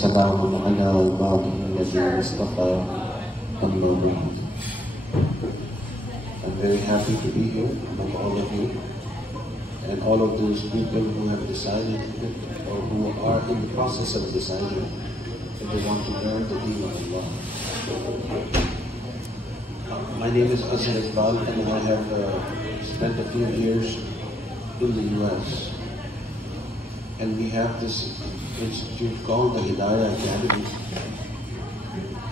والسلام على عباده الذين اصطفى أما بعد. I'm very happy to be here among all of you and all of those people who have decided or who are in the process of deciding that they want to learn the deen of Allah. My name is Azhar Iqbal and I have spent a few years in the US. And we have this institute called the Hidaya Academy.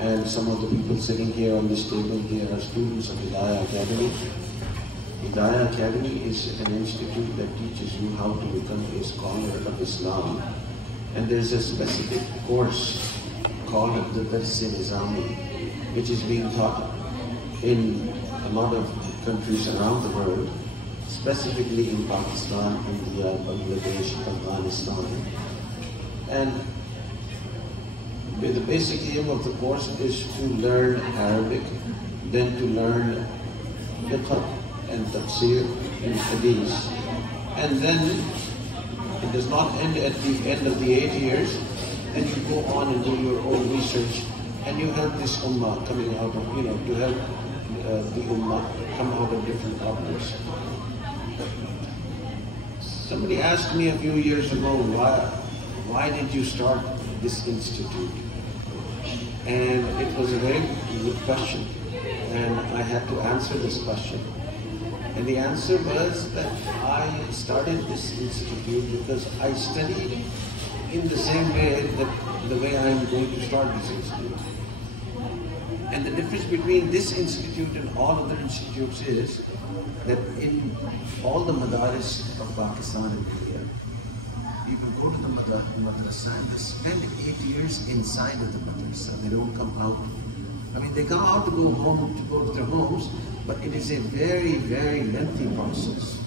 And some of the people sitting here on this table here are students of Hidaya Academy. Hidaya Academy is an institute that teaches you how to become a scholar of Islam. And there's a specific course called the Dars-e-Nizami, which is being taught in a lot of countries around the world, specifically in Pakistan, India, Bangladesh, Afghanistan. And the basic aim of the course is to learn Arabic, then to learn fiqh and tafsir and hadith. And then it does not end at the end of the 8 years, and you go on and do your own research, and you help this ummah coming out of, to help the ummah come out of different problems. Somebody asked me a few years ago, why did you start this institute? And it was a very good question, and I had to answer this question. And the answer was that I started this institute because I studied in the same way that the way I am going to start this institute. And the difference between this institute and all other institutes is that in all the madaris of Pakistan and India, people go to the madrasa and they spend 8 years inside of the madrasa. They don't come out. I mean, they come out to go home, to go to their homes, but it is a very, very lengthy process.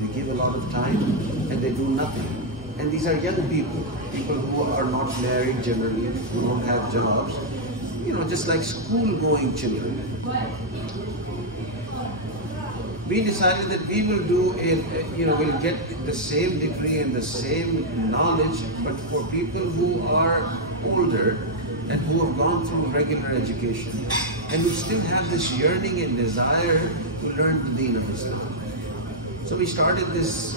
They give a lot of time and they do nothing. And these are young people, people who are not married generally, who don't have jobs, just like school-going children. We decided that we will do we'll get the same degree and the same knowledge, but for people who are older and who have gone through regular education and who still have this yearning and desire to learn the deen of Islam. So we started this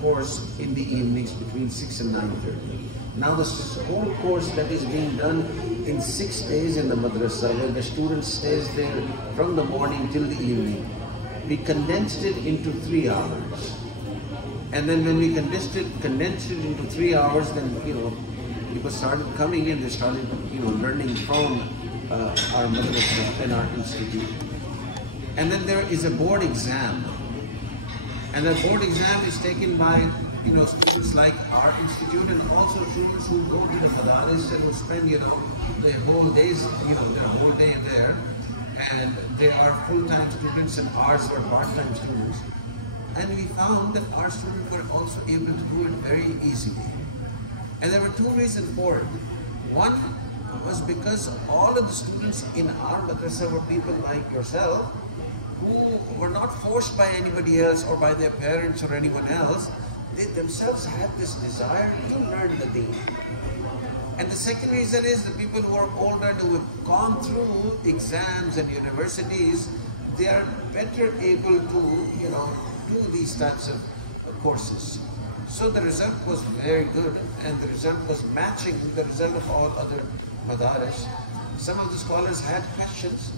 course in the evenings between 6 and 9:30. Now the whole course that is being done in 6 days in the madrasa, where the student stays there from the morning till the evening, we condensed it into 3 hours. And then when we condensed it into 3 hours, then people started coming in, they started learning from our madrasa and our institute. And then there is a board exam. And that board exam is taken by students like our institute, and also students who go to the madaris and will spend their whole days, their whole day there. And they are full-time students and ours were part-time students. And we found that our students were also able to do it very easily. And there were 2 reasons for it. One was because all of the students in our madrasa were people like yourself, who were not forced by anybody else or by their parents or anyone else. They themselves had this desire to learn the deen. And the second reason is the people who are older and who have gone through exams and universities, they are better able to, do these types of courses. So the result was very good, and the result was matching the result of all other madaris. Some of the scholars had questions,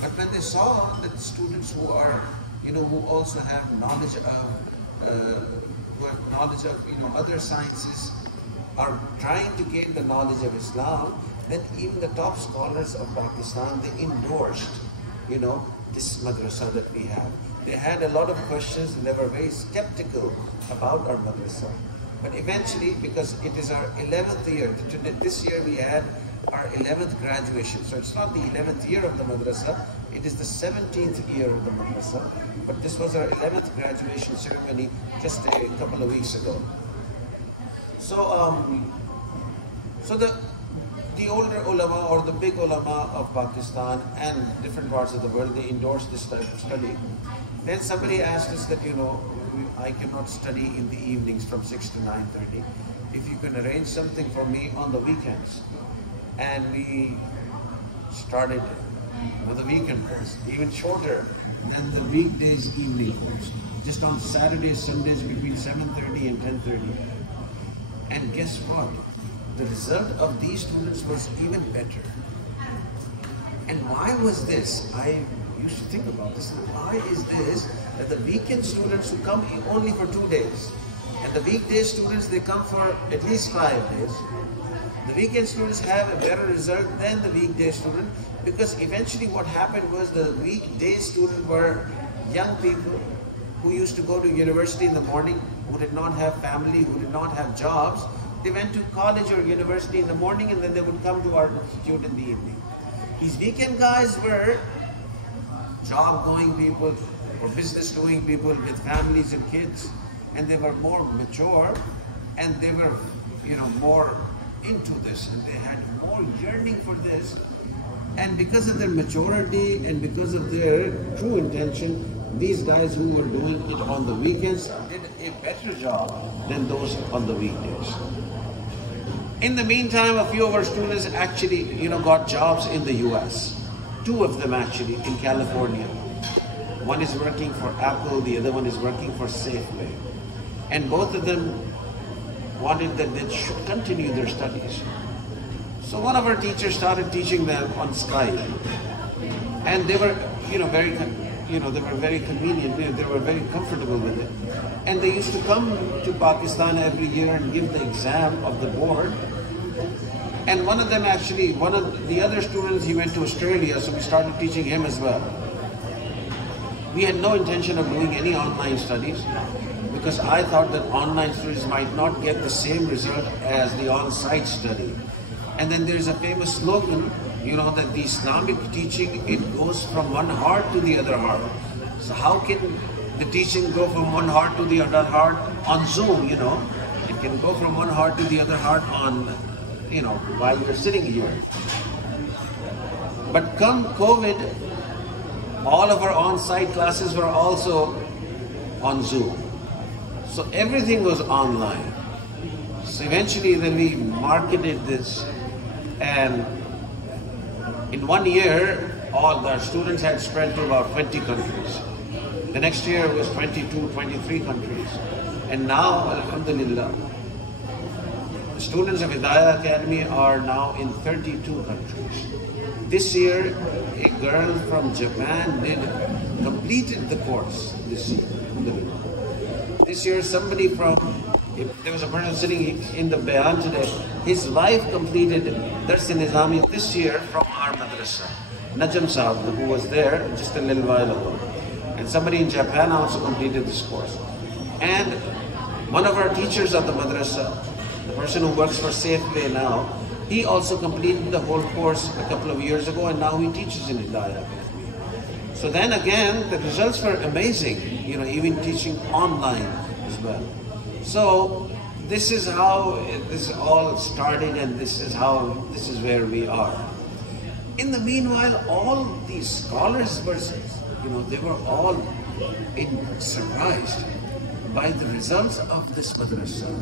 but when they saw that the students who are, who also have knowledge of other sciences are trying to gain the knowledge of Islam, then even the top scholars of Pakistan, they endorsed, this madrasa that we have. They had a lot of questions and they were very skeptical about our madrasa. But eventually, because it is our 11th year, this year we had our 11th graduation. So it's not the 11th year of the madrasa, it is the 17th year of the madrasa. But this was our 11th graduation ceremony just a couple of weeks ago. So the older ulama or the big ulama of Pakistan and different parts of the world, they endorsed this type of study. Then somebody asked us that, I cannot study in the evenings from 6 to 9:30. if you can arrange something for me on the weekends. And we started with the weekend course, even shorter than the weekdays evening course. Just on Saturdays, Sundays between 7:30 and 10:30. And guess what? The result of these students was even better. And why was this? I used to think about this. Why is this that the weekend students who come only for 2 days, and the weekday students, they come for at least 5 days. The weekend students have a better result than the weekday student, because eventually what happened was the weekday students were young people who used to go to university in the morning, who did not have family, who did not have jobs. They went to college or university in the morning, and then they would come to our institute in the evening. These weekend guys were job-going people or business-doing people with families and kids, and they were more mature, and they were, more into this, and they had more yearning for this. And because of their maturity and because of their true intention, these guys who were doing it on the weekends did a better job than those on the weekdays. In the meantime, a few of our students actually, got jobs in the US. 2 of them actually in California. One is working for Apple, the other one is working for Safeway. And both of them wanted that they should continue their studies. So one of our teachers started teaching them on Skype. And they were, they were very convenient, they were very comfortable with it. And they used to come to Pakistan every year and give the exam of the board. And one of them actually, one of the other students, he went to Australia, so we started teaching him as well. We had no intention of doing any online studies, because I thought that online studies might not get the same result as the on-site study. And then there's a famous slogan, that the Islamic teaching, it goes from one heart to the other heart. So how can the teaching go from one heart to the other heart on Zoom, It can go from one heart to the other heart on, while you're sitting here. But come COVID, all of our on-site classes were also on Zoom. So everything was online. So eventually then we marketed this, and in 1 year, all the students had spread to about 20 countries. The next year was 22, 23 countries. And now, alhamdulillah, the students of Hidaya Academy are now in 32 countries. This year, a girl from Japan completed the course this year. This year, somebody there was a person sitting in the bayan today, his wife completed Dars-e-Nizami this year from our madrasa. Najam Saab, who was there just a little while ago. And somebody in Japan also completed this course. And one of our teachers of the madrasa, the person who works for Safeway now, he also completed the whole course a couple of years ago, and now he teaches in Hidaya Academy. So then again, the results were amazing, even teaching online as well. So this is how this all started, and this is where we are. In the meanwhile, all these scholars were, they were all surprised by the results of this madrasa.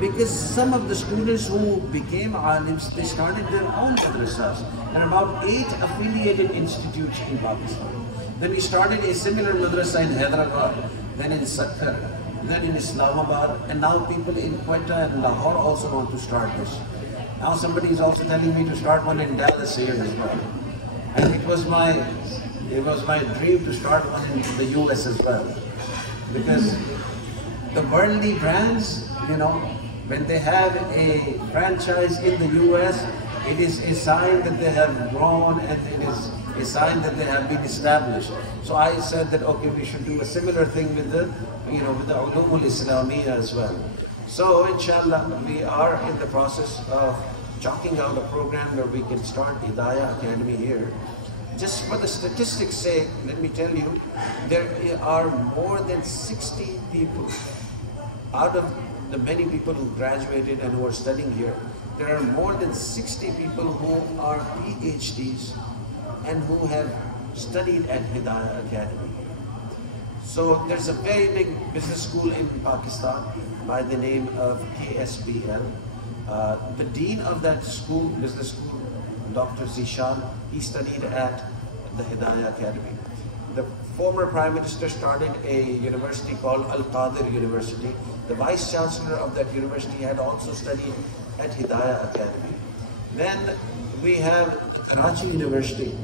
Because some of the students who became alims, they started their own madrasas. There are about 8 affiliated institutes in Pakistan. Then we started a similar madrasa in Hyderabad, then in Sakkar, then in Islamabad, and now people in Quetta and Lahore also want to start this. Now somebody is also telling me to start one in Dallas here as well. And it was my dream to start one in the US as well. Because the worldly brands, when they have a franchise in the US, it is a sign that they have grown, and it is a sign that they have been established. So I said that, okay, we should do a similar thing with the Ulumul Islamiyya as well. So inshallah, we are in the process of chalking out a program where we can start Hidaya Academy here. Just for the statistics' sake, let me tell you, there are more than 60 people out of the many people who graduated and who are studying here. There are more than 60 people who are PhDs and who have studied at Hidaya Academy. So there's a very big business school in Pakistan by the name of KSBL. The dean of that school, business school, Dr. Zishan, he studied at the Hidaya Academy. The former Prime Minister started a university called Al-Qadir University. The Vice Chancellor of that university had also studied at Hidaya Academy. Then we have the Karachi University.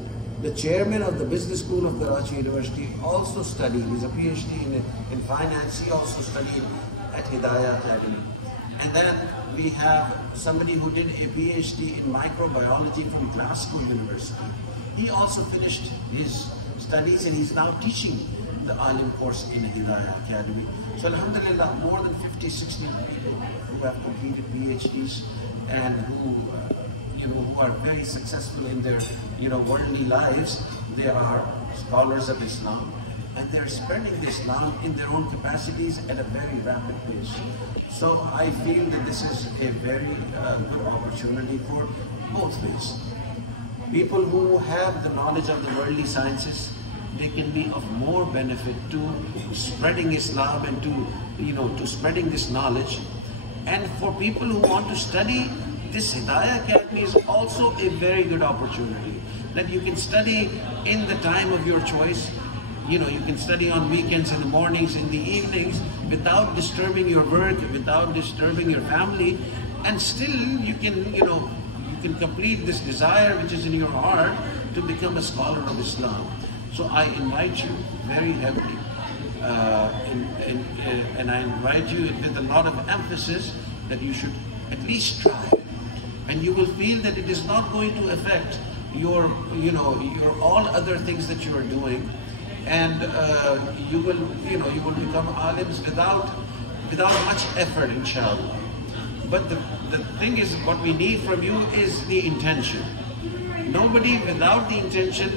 The chairman of the business school of Karachi University also studied. He's a PhD in finance. He also studied at Hidaya Academy. And then we have somebody who did a PhD in microbiology from Glasgow University. He also finished his studies and he's now teaching the Alim course in Hidaya Academy. So alhamdulillah, more than 50, 60 people who have completed PhDs and who are very successful in their worldly lives. They are scholars of Islam and they're spreading Islam in their own capacities at a very rapid pace. So I feel that this is a very good opportunity for both ways. People who have the knowledge of the worldly sciences, they can be of more benefit to spreading Islam and to spreading this knowledge. And for people who want to study, this Hidaya Academy is also a very good opportunity that you can study in the time of your choice. You can study on weekends, in the mornings, in the evenings, without disturbing your work, without disturbing your family, and still you can complete this desire which is in your heart to become a scholar of Islam. So I invite you very heavily, and I invite you with a lot of emphasis that you should at least try. And you will feel that it is not going to affect your all other things that you are doing, and you will become alims without much effort, inshallah. But the thing is, what we need from you is the intention. Anybody without the intention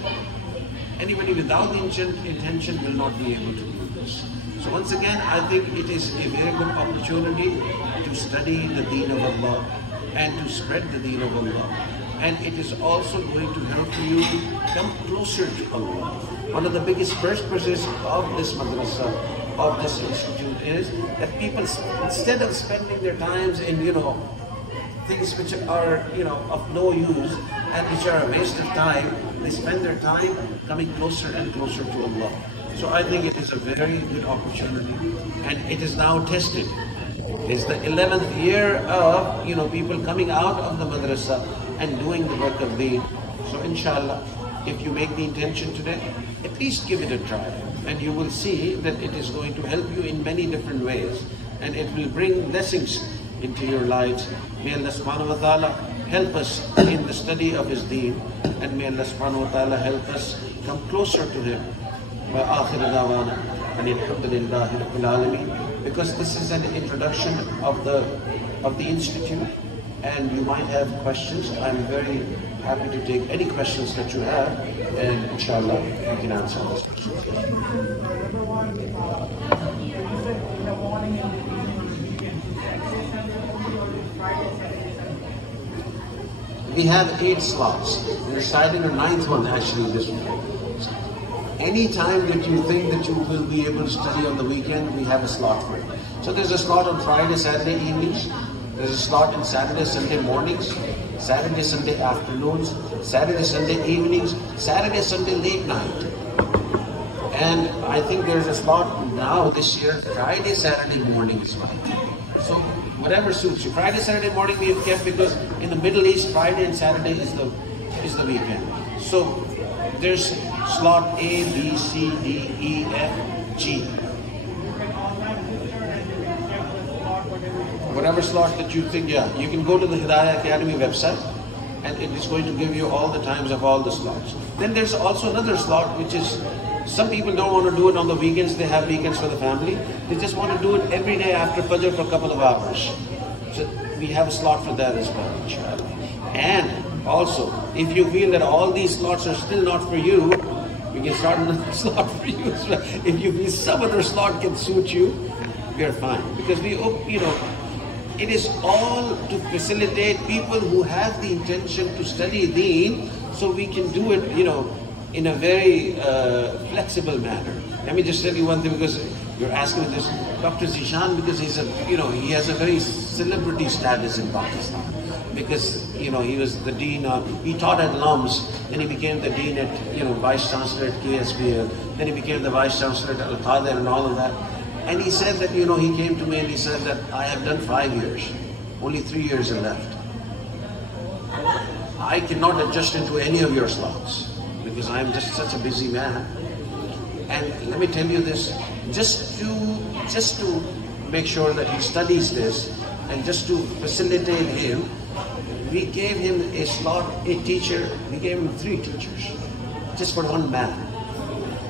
will not be able to do this. So once again, I think it is a very good opportunity to study the Deen of Allah and to spread the Deen of Allah. And it is also going to help you come closer to Allah. One of the biggest purposes of this madrasa, of this institute, is that people, instead of spending their times in things which are of no use and which are a waste of time, they spend their time coming closer and closer to Allah. So I think it is a very good opportunity, and it is now tested. It's the 11th year of people coming out of the madrasa and doing the work of deen. So inshallah, if you make the intention today, at least give it a try, and you will see that it is going to help you in many different ways, and it will bring blessings into your lives. May Allah subhanahu wa ta'ala help us in the study of His deen, and may Allah subhanahu wa ta'ala help us come closer to Him. Wa akhir da'wana alhamdulillahi rabbil alamin. Because this is an introduction of the institute, and you might have questions. I'm very happy to take any questions that you have, and inshallah we can answer those questions. We have 8 slots. We decided a 9th one actually this week. Any time that you think that you will be able to study on the weekend, we have a slot for it. So there's a slot on Friday, Saturday evenings. There's a slot on Saturday, Sunday mornings, Saturday, Sunday afternoons, Saturday, Sunday evenings, Saturday, Sunday late night. And I think there's a slot now this year, Friday, Saturday morning as well. So whatever suits you. Friday, Saturday morning we have kept because in the Middle East, Friday and Saturday is the weekend. So there's slot A, B, C, D, E, F, G. Whatever slot that you think, you can go to the Hidaya Academy website and it is going to give you all the times of all the slots. Then there's also another slot which is, some people don't want to do it on the weekends, they have weekends for the family. They just want to do it every day after Fajr for a couple of hours. So we have a slot for that as well, inshallah. And also, if you feel that all these slots are still not for you, we can start another slot for you as well. If you feel some other slot can suit you, we are fine. Because it is all to facilitate people who have the intention to study Deen, so we can do it, in a very flexible manner. Let me just tell you one thing, because you're asking this. Dr. Zishan, because he's a, he has a very celebrity status in Pakistan. Because, he was the dean he taught at LUMS, then he became the dean at, vice chancellor at KSBL, then he became the vice chancellor at Al-Qaeda and all of that. And he said that, he came to me and he said that I have done 5 years, only 3 years are left. I cannot adjust into any of your slots because I'm just such a busy man. And let me tell you this, just to make sure that he studies this and just to facilitate him, we gave him a slot, a teacher, we gave him 3 teachers, just for one man.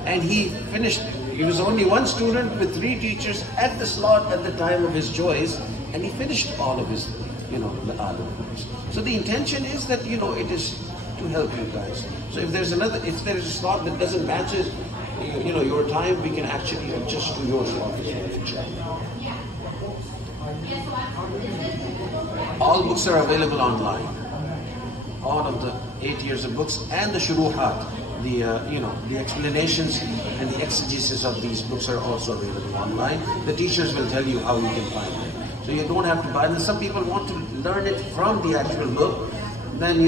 And he finished, he was only one student with 3 teachers at the slot at the time of his choice, and he finished all of his, the other course. So the intention is that, it is to help you guys. So if there is a slot that doesn't match it, your time, we can actually adjust to your slot as well, inshallah. All books are available online. All of the 8 years of books and the shuruhat, the explanations and the exegesis of these books are also available online. The teachers will tell you how you can find them. So you don't have to buy them. Some people want to learn it from the actual book. Then,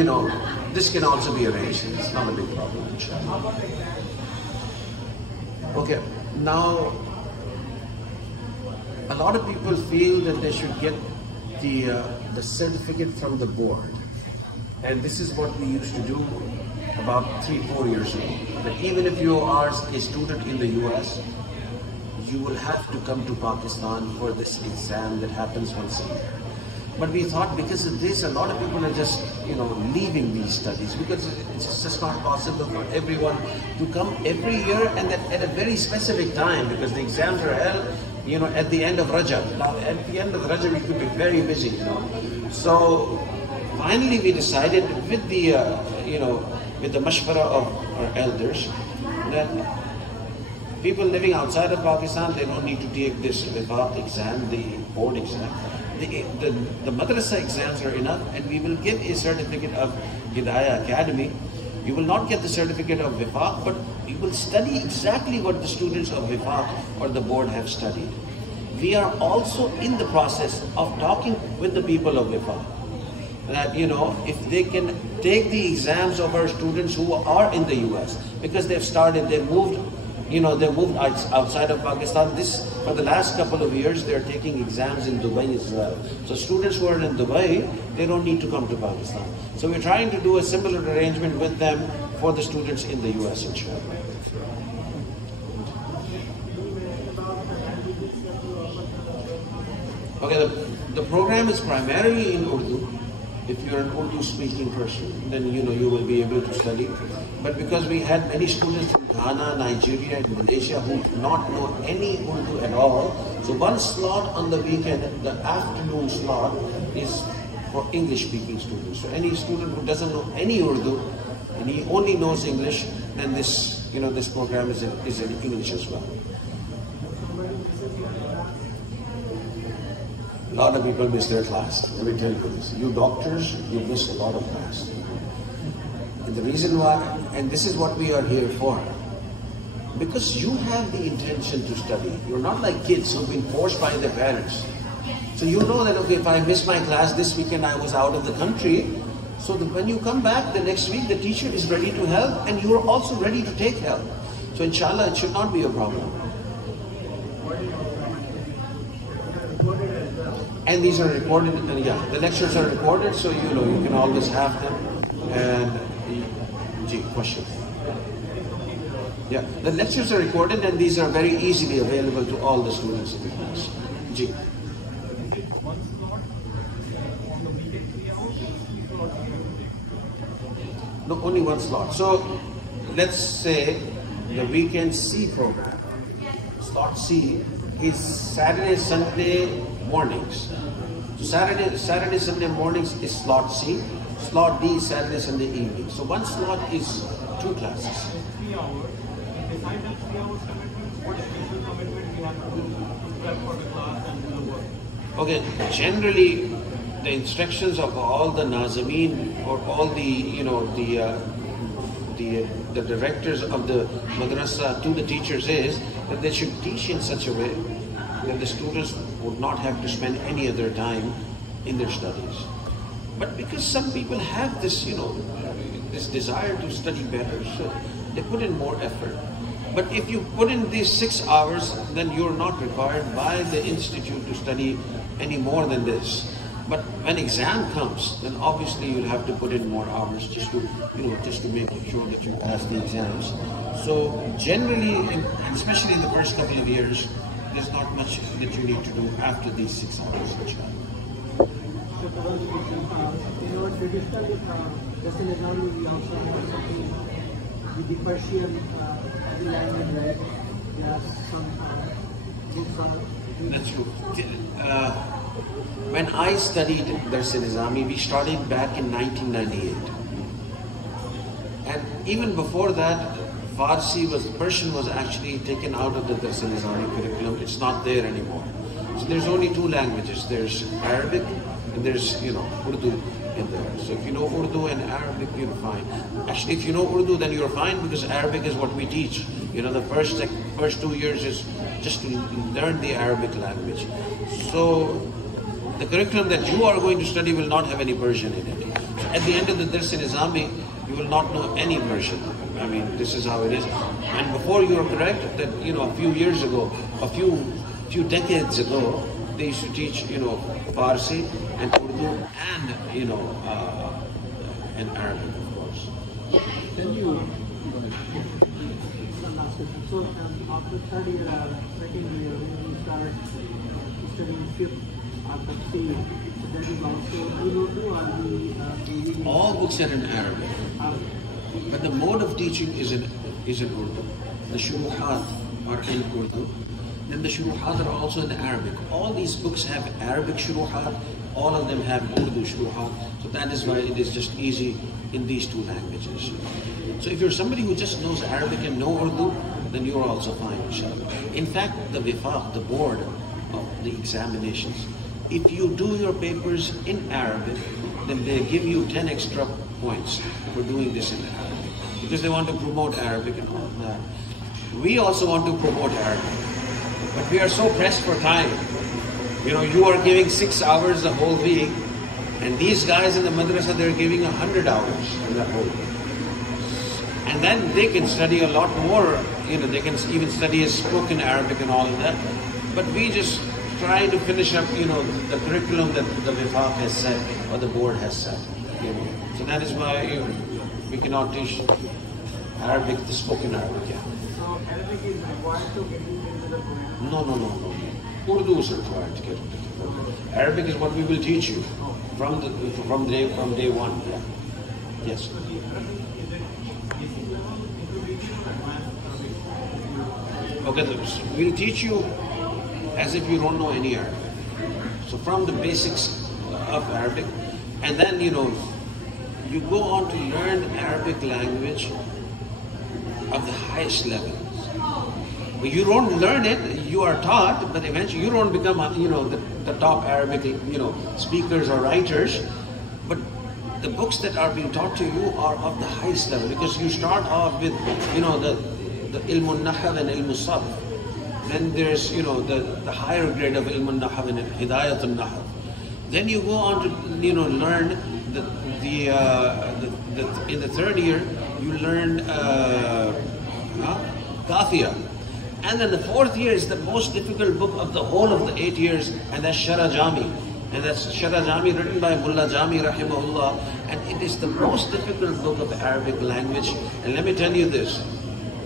this can also be arranged. It's not a big problem, inshallah. Okay, now a lot of people feel that they should get the certificate from the board, and this is what we used to do about 3-4 years ago. That even if you are a student in the US, you will have to come to Pakistan for this exam that happens once a year. But we thought because of this, a lot of people are just, leaving these studies because it's just not possible for everyone to come every year and that at a very specific time, because the exams are held, at the end of Rajab. Now, at the end of Rajab, we could be very busy, So finally, we decided with the, with the mashwara of our elders that people living outside of Pakistan, they don't need to take this Vifaq exam, the board exam. The madrasa exams are enough, and we will give a certificate of Hidaya Academy. You will not get the certificate of Vifaq, but you will study exactly what the students of Vifaq or the board have studied. We are also in the process of talking with the people of Vifaq that, if they can take the exams of our students who are in the US, because they've moved outside of Pakistan. For the last couple of years, they're taking exams in Dubai as well. So students who are in Dubai, they don't need to come to Pakistan. So we're trying to do a similar arrangement with them for the students in the US, inshallah. Okay, the program is primarily in Urdu. If you're an Urdu-speaking person, then you will be able to study. But because we had many students from Ghana, Nigeria, and Malaysia who do not know any Urdu at all, so one slot on the weekend, the afternoon slot, is for English-speaking students. So any student who doesn't know any Urdu and he only knows English, then this program is in English as well. A lot of people miss their class. Let me tell you this. You doctors, you miss a lot of class. And the reason why, and this is what we are here for, because you have the intention to study. You're not like kids who've been forced by their parents. So you know that, okay, if I miss my class this weekend, I was out of the country. So when you come back the next week, the teacher is ready to help and you are also ready to take help. So inshallah, it should not be a problem. And these are recorded, the lectures are recorded, so you can always have them. And, question. Yeah, the lectures are recorded and these are very easily available to all the students in the class. No, only one slot. So, let's say the weekend C program, slot C, is Saturday, Sunday mornings. So Saturday, Sunday mornings is slot C. Slot D is Saturday, Sunday evening. So one slot is 2 classes. Okay, generally the instructions of all the Nazameen or all the the directors of the madrasa to the teachers is that they should teach in such a way that the students would not have to spend any other time in their studies. But because some people have this, this desire to study better, so they put in more effort. But if you put in these 6 hours, then you're not required by the institute to study any more than this. But when exam comes, then obviously you'll have to put in more hours just to, just to make sure that you pass the exams. So generally, especially in the first couple of years, there's not much that you need to do after these 6 hours each time. Traditionally, just in Iran, we also have something with the Persian language, right? There are some books on. That's true. When I studied Dars Nizami, we started back in 1998. And even before that, Persian was actually taken out of the Dars Nizami curriculum. It's not there anymore. So there's only 2 languages. There's Arabic and there's, Urdu in there. So if you know Urdu and Arabic, you're fine. Actually, if you know Urdu, then you're fine because Arabic is what we teach. The first 2 years is just to learn the Arabic language. So the curriculum that you are going to study will not have any Persian in it. So at the end of the Dars Nizami, you will not know any Persian. I mean, this is how it is. And before, you are correct that, a few years ago, a few decades ago, they used to teach, Farsi and Urdu and, and Arabic, of course. Can you, one last question. So after third year, second year, when you start studying fifth, after C, so that is also Urdu or all books are in Arabic. But the mode of teaching is in Urdu. The shuruhat are in Urdu. Then the shuruhat are also in Arabic. All these books have Arabic shuruhat. All of them have Urdu shuruhat. So that is why it is just easy in these 2 languages. So if you're somebody who just knows Arabic and no Urdu, then you're also fine, inshallah. In fact, the wifaq, the board of the examinations, if you do your papers in Arabic, then they give you 10 extra points for doing this in Arabic, because they want to promote Arabic and all of that. We also want to promote Arabic, but we are so pressed for time. You are giving 6 hours the whole week, and these guys in the madrasa, they're giving 100 hours in that whole week. And then they can study a lot more, they can even study a spoken Arabic and all of that. But we just try to finish up, the curriculum that the wifaq has set or the board has set. So that is why we cannot teach Arabic, the spoken Arabic. Yeah. So Arabic is required to get into the program? No. Urdu is required to get into the program. Arabic is what we will teach you from day one. Yeah. Yes. Okay, so we'll teach you as if you don't know any Arabic. So from the basics of Arabic, and then you go on to learn Arabic language of the highest level. But you don't learn it, you are taught, but eventually you don't become the top Arabic speakers or writers. But the books that are being taught to you are of the highest level, because you start off with the ilmun nahw and ilmun sarf. Then there's the higher grade of ilmun nahw and Hidayat nahw. Then you go on to learn in the third year you learn Kafiya. And then the 4th year is the most difficult book of the whole of the 8 years, and that's Shara Jami. And that's Shara Jami, written by Mullah Jami rahimahullah. And it is the most difficult book of Arabic language. And let me tell you this,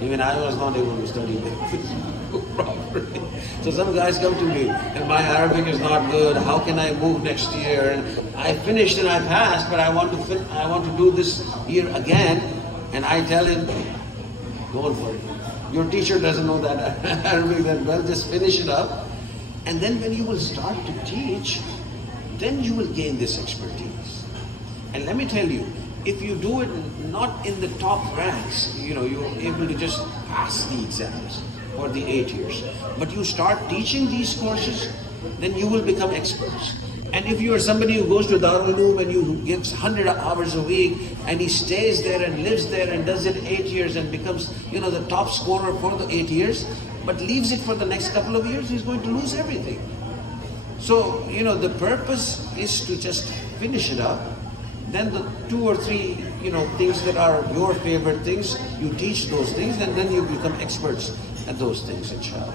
even I was not able to study this book properly. So some guys come to me, and my Arabic is not good, how can I move next year? And I finished and I passed, but I want to do this year again. And I tell him, don't worry. Your teacher doesn't know that Arabic that well, just finish it up. And then when you will start to teach, then you will gain this expertise. And let me tell you, if you do it not in the top ranks, you're able to just pass the exams for the 8 years. But you start teaching these courses, then you will become experts. And if you are somebody who goes to Darul Uloom and who gives 100 hours a week, and he stays there and lives there and does it 8 years and becomes, the top scorer for the 8 years, but leaves it for the next couple of years, he's going to lose everything. So, the purpose is to just finish it up. Then the 2 or 3, things that are your favorite things, you teach those things, and then you become experts at those things, inshallah.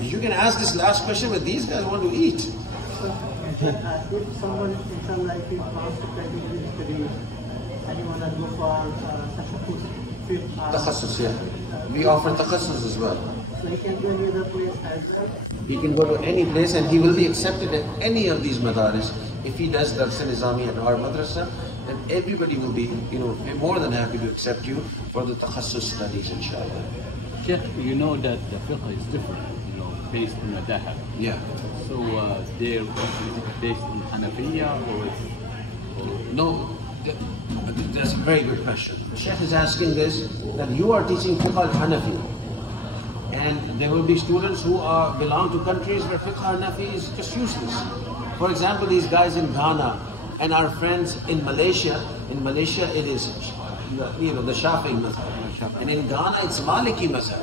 You can ask this last question, but these guys want to eat. If someone, inshallah, if he wants to practically study and you want to go for Takhassus, yeah. We offer takhassus as well. So he can go any other place as well? He can go to any place and he will be accepted at any of these madaris. If he does Dars Nizami at our madrasa, then everybody will be, more than happy to accept you for the takhassus studies, inshallah. Sheikh, you know that the fiqh is different, based on madhab. Yeah. So they're based on Hanafiya or No, that's a very good question. Sheikh is asking this, that you are teaching fiqh al-Hanafi, and there will be students who belong to countries where fiqh al-Hanafi is just useless. For example, these guys in Ghana and our friends in Malaysia. In Malaysia, it is, the Shafi'i mazhab, and in Ghana, it's Maliki mazhab.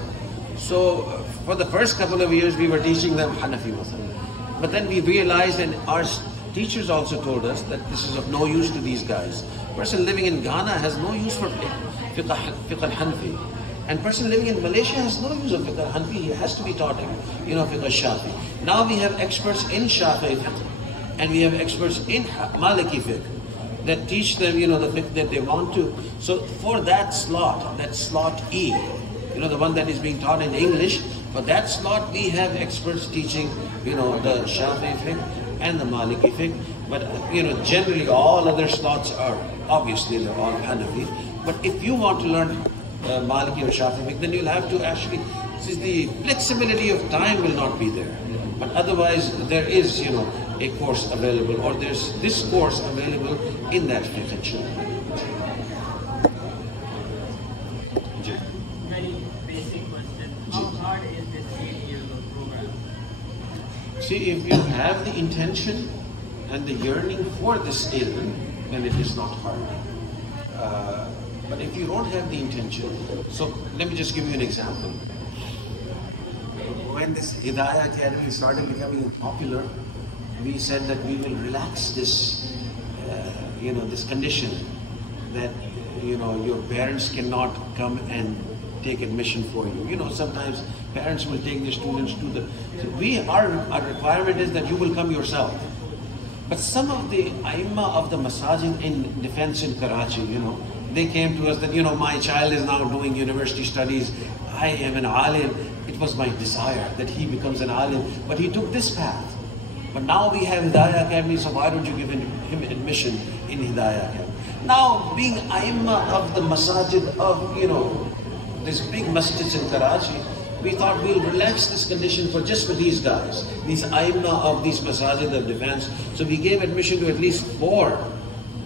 So for the first couple of years, we were teaching them Hanafi mazhab. But then we realized, and our teachers also told us, that this is of no use to these guys. Person living in Ghana has no use for fiqh al-Hanafi. And person living in Malaysia has no use of fiqh al-Hanafi. He has to be taught him, fiqh al-Shafi. Now we have experts in Shafi fiqh, and we have experts in Maliki fiqh that teach them, the fiqh that they want to. So for that slot E, the one that is being taught in English, for that slot we have experts teaching, the Shafi fiqh and the Maliki fiqh. But, generally all other slots are, obviously they're all Hanafi. But if you want to learn Maliki or Shafi fiqh, then you'll have to actually, the flexibility of time will not be there. But otherwise, there is, a course available, or there's this course available in that fiqh, inshallah. Very basic question. How hard is this 8-year program? See, if you have the intention and the yearning for this ilm, then it is not hard. But if you don't have the intention, so let me just give you an example. When this Hidaya Academy started becoming popular, we said that we will relax this, this condition that, your parents cannot come and take admission for you. Sometimes parents will take their students to the. So our requirement is that you will come yourself. But some of the Aimma of the masajid in defense in Karachi, they came to us that, my child is now doing university studies. I am an alim. It was my desire that he becomes an alim, but he took this path. But now we have Hidaya Academy, so why don't you give him admission in Hidaya Academy? Now, being Aimma of the masajid of, this big masjids in Karachi, we thought we'll relax this condition for these guys, these Aimma of these masajid of defense. So we gave admission to at least 4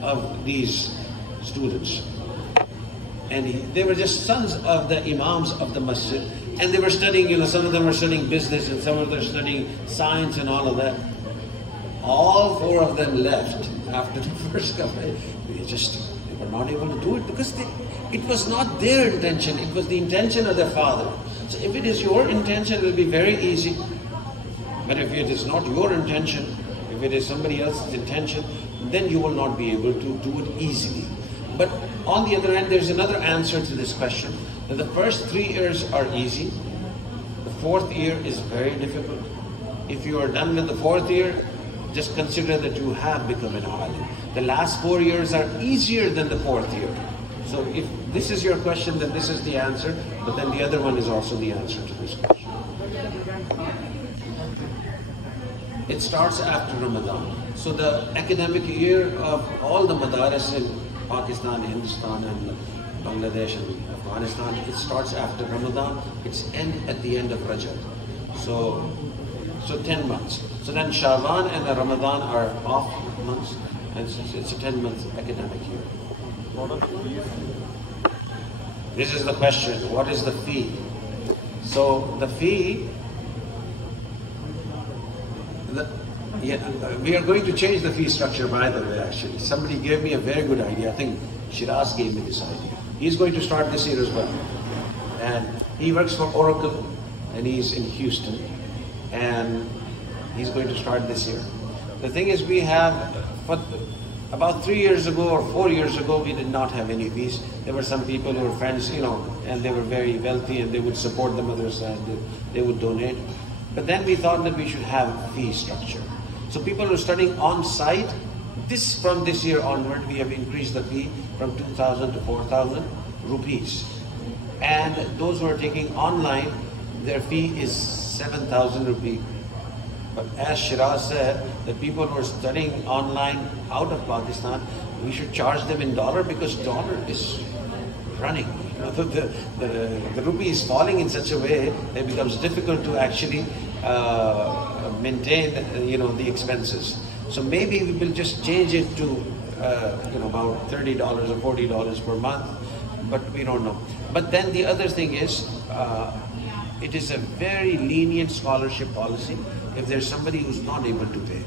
of these students. And they were just sons of the imams of the masjid. And they were studying, some of them were studying business and some of them were studying science and all of that. All 4 of them left after the first couple. They were not able to do it because it was not their intention. It was the intention of their father. So if it is your intention, it will be very easy. But if it is not your intention, if it is somebody else's intention, then you will not be able to do it easily. But on the other hand, there's another answer to this question. That the first 3 years are easy. The 4th year is very difficult. If you are done with the 4th year, just consider that you have become an alim. The last 4 years are easier than the 4th year. So if this is your question, then this is the answer. But then the other one is also the answer to this question. It starts after Ramadan. So the academic year of all the madaris in Pakistan, Hindustan, and Bangladesh and Afghanistan, it starts after Ramadan. It's at the end of Rajab. So 10 months. So then Shaban and the Ramadan are off months, and it's a 10-month academic year. This is the question. What is the fee? So the fee. We are going to change the fee structure, by the way, actually. Somebody gave me a very good idea. I think Shiraz gave me this idea. He's going to start this year as well. and he works for Oracle, and he's in Houston, and he's going to start this year. The thing is, we have, for about 3 years ago or 4 years ago, we did not have any fees. There were some people who were friends, and they were very wealthy, and they would support the madrasa, and they would donate. But then we thought that we should have a fee structure. So people who are studying on site, from this year onward, we have increased the fee from 2,000 to 4,000 rupees. And those who are taking online, their fee is 7,000 rupees. But as Shiraz said, the people who are studying online out of Pakistan, we should charge them in dollar, because dollar is running. The rupee is falling in such a way that it becomes difficult to actually maintain the expenses. So maybe we will just change it to about $30 or $40 per month, but we don't know. But then the other thing is, it is a very lenient scholarship policy if there's somebody who's not able to pay.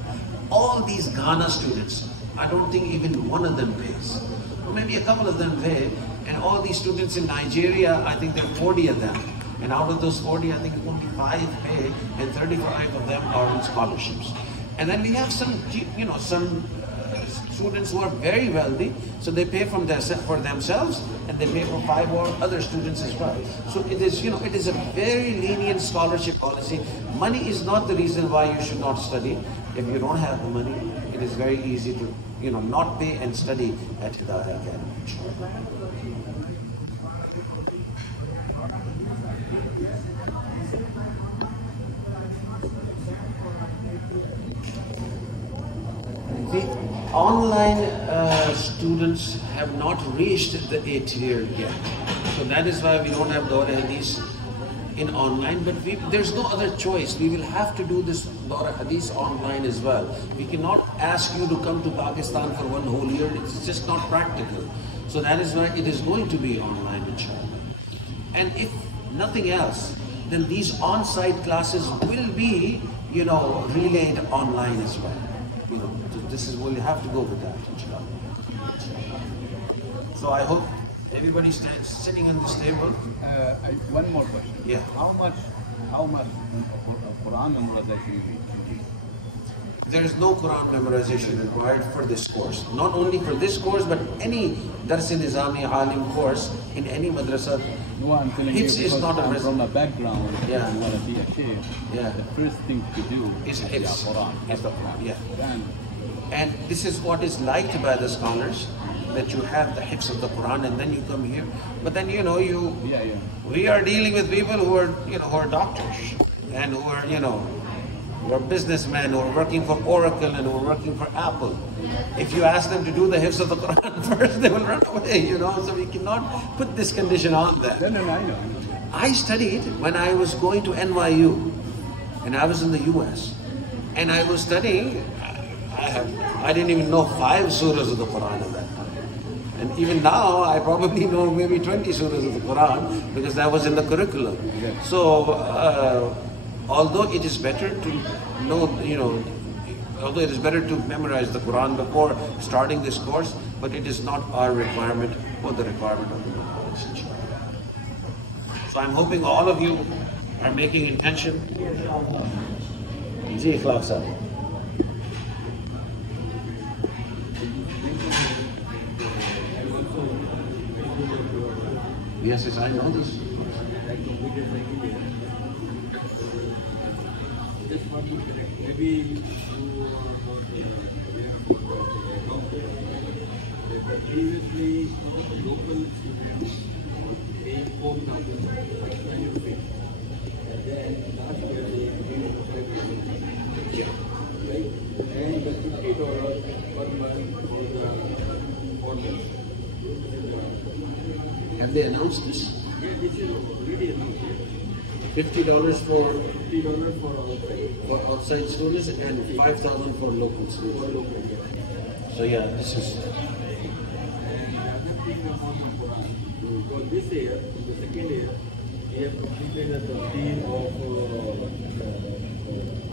All these Ghana students, I don't think even one of them pays. Or maybe a couple of them pay, and all these students in Nigeria, I think there are 40 of them. And out of those 40, I think only 5 pay, and 35 of them are in scholarships. And then we have some students who are very wealthy, so they pay for themselves, and they pay for 5 more other students as well. So it is a very lenient scholarship policy. Money is not the reason why you should not study. If you don't have the money, it is very easy to not pay and study at Hidaya Academy. The online students have not reached the 8th year yet. So that is why we don't have Dawra Hadith in online, but there's no other choice. We will have to do this Dawra Hadith online as well. We cannot ask you to come to Pakistan for 1 whole year. It's just not practical. So that is why it is going to be online, inshallah. And if nothing else, then these on-site classes will be, relayed online as well. We'll have to go with that, inshallah. So I hope everybody sitting on this table. One more question. Yeah. How much Quran memorization you need? There is no Quran memorization required for this course. Not only for this course, but any Dars-e-Nizami Alim course in any madrasa. No, I'm telling you, Hifz is not a from a background, Yeah. you want to be a sheikh, Yeah. the first thing to do Is the Hifz. Quran. Is the Quran. Yeah. And And this is what is liked by the scholars, that you have the hifz of the Quran, and then you come here. But then we are dealing with people who are doctors, and who are businessmen, who are working for Oracle, and who are working for Apple. If you ask them to do the hifz of the Quran first, they will run away. So we cannot put this condition on them. no, I know. I studied when I was going to NYU, and I was in the US, and I was studying. I didn't even know 5 surahs of the Quran at that time. And even now, I probably know maybe 20 surahs of the Quran, because that was in the curriculum. Yeah. So, although it is better to know, although it is better to memorize the Quran before starting this course, but it is not our requirement or the requirement of the college. So I'm hoping all of you are making intention. Ji Ikhlaq sir. Yes, I know this. Maybe previously local students paying 4,000 extra unit, and then last year they paid 5,000, right? And the $50 per month for the foreigners. Have they announced this? Yeah, this is already announced. $50 for $50 for outside. outside students and 5,000 for local students. So yeah, this is. And another thing about the Quran, for this year, the second year, we have completed the tafsir of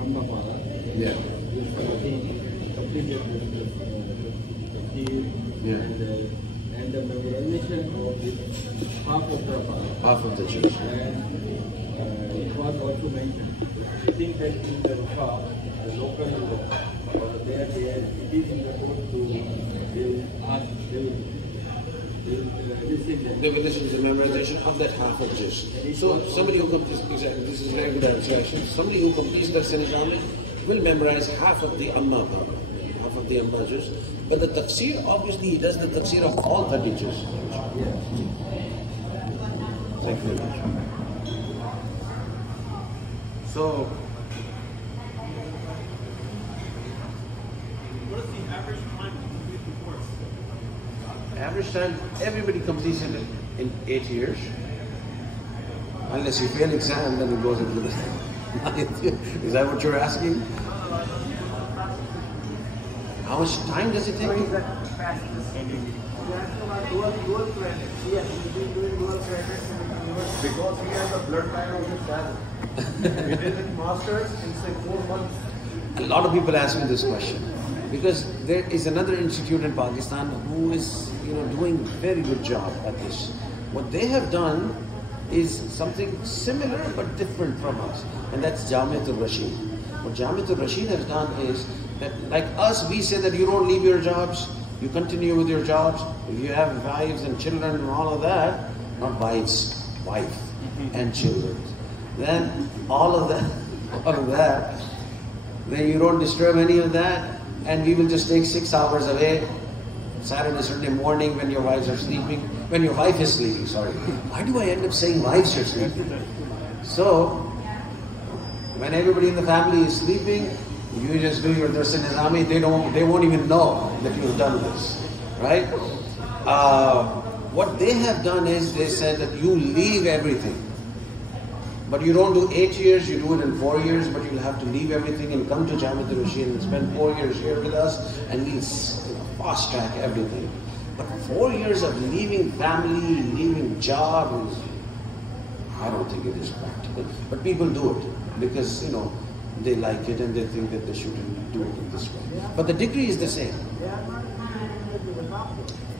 Amnapara. Yeah. This completed the tafsir, Yeah. and and the memorization of the half of the Quran. Half of the church. And it was also mentioned, sitting that in the car, the local it is in the court to, they will ask, they will listen them. They will listen to the memorization of that half of juz. So somebody who completes, exactly, this is a very good observation. Somebody who completes the Senizami will memorize half of the Amma Baba, half of the Amma juz. But the tafsir, obviously, he does the tafsir of all 30 juz. Thank you very much. So, What is the average time to complete the course? average time, everybody completes it in 8 years. Unless you fail exam, then it goes into the ninth year. Is that what you're asking? How much time does it take? Dual credit. Yes, we've been doing dual credit in the university. Because he has a bloodline of his father. He did it masters in say 4 months. A lot of people ask me this question because there is another institute in Pakistan who is, doing very good job at this. What they have done is something similar but different from us, and that's Jamiatul Rashid. What Jamiatul Rashid has done is that, like us, we say that you don't leave your jobs, you continue with your jobs. If you have wives and children and all of that, not wives, wife and children, then all of that, then you don't disturb any of that, and we will just take 6 hours away, Saturday, Sunday morning when your wives are sleeping, when your wife is sleeping, sorry. Why do I end up saying wives are sleeping? So, when everybody in the family is sleeping, you just do your Dars Nizami, they won't even know that you've done this, right? What they have done is they said that you leave everything. But you don't do 8 years, you do it in 4 years, but you'll have to leave everything and come to Jamiatul Rashid and spend 4 years here with us, and we'll fast track everything. But 4 years of leaving family, leaving job, I don't think it is practical. But people do it because, they like it and they think that they shouldn't do it in this way. But the degree is the same.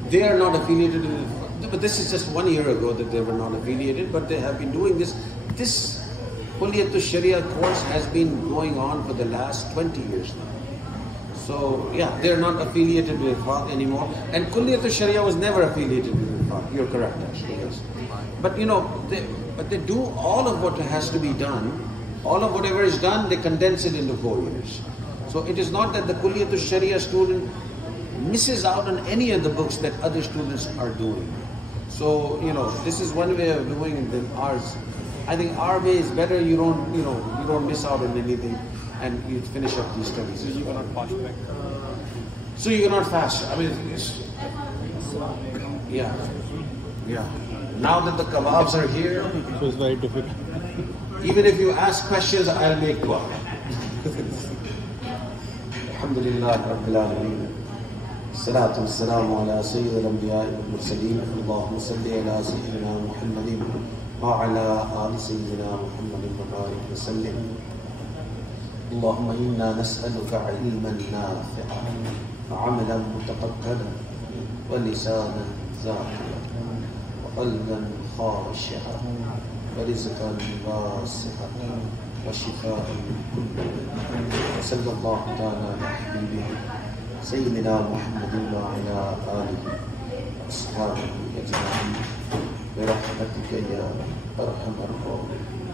They are not affiliated with it. But this is just 1 year ago that they were not affiliated, but they have been doing this. This Kulliyatul Sharia course has been going on for the last 20 years now. So, yeah, they're not affiliated with Ifaq anymore. And Kulliyatul Sharia was never affiliated with Ifaq. You're correct, actually, yes. But, they do all of what has to be done. All of whatever is done, they condense it into 4 years. So it is not that the Kulliyatul Sharia student misses out on any of the books that other students are doing. So, this is one way of doing it than ours. I think our way is better. You don't miss out on anything, and you finish up these studies. You cannot fast back. So you cannot fast. I mean, yeah. Now that the kebabs are here, So it's very difficult. even if you ask questions, I'll make dua. Alhamdulillah Rabbil Alameen. Salatu wassalamu ala Sayyid al-Anbiya wal-Mursaleen. Allahumma salli ala Sayyidina Muhammadin wa ala ali Sayyidina Muhammadin wa barik wa sallim. Allahumma inna nas'aluka ilman nafi'an wa amalan mutaqabbalan wa lisanan zakiran wa qalban khashi'an wa rizqan wasi'an wa shifaan min kulli wa sallallahu ta'ala ala habibihi سيدنا محمد وعلى آله وأصحابه أجمعين برحمتك يا أرحم الراحمين.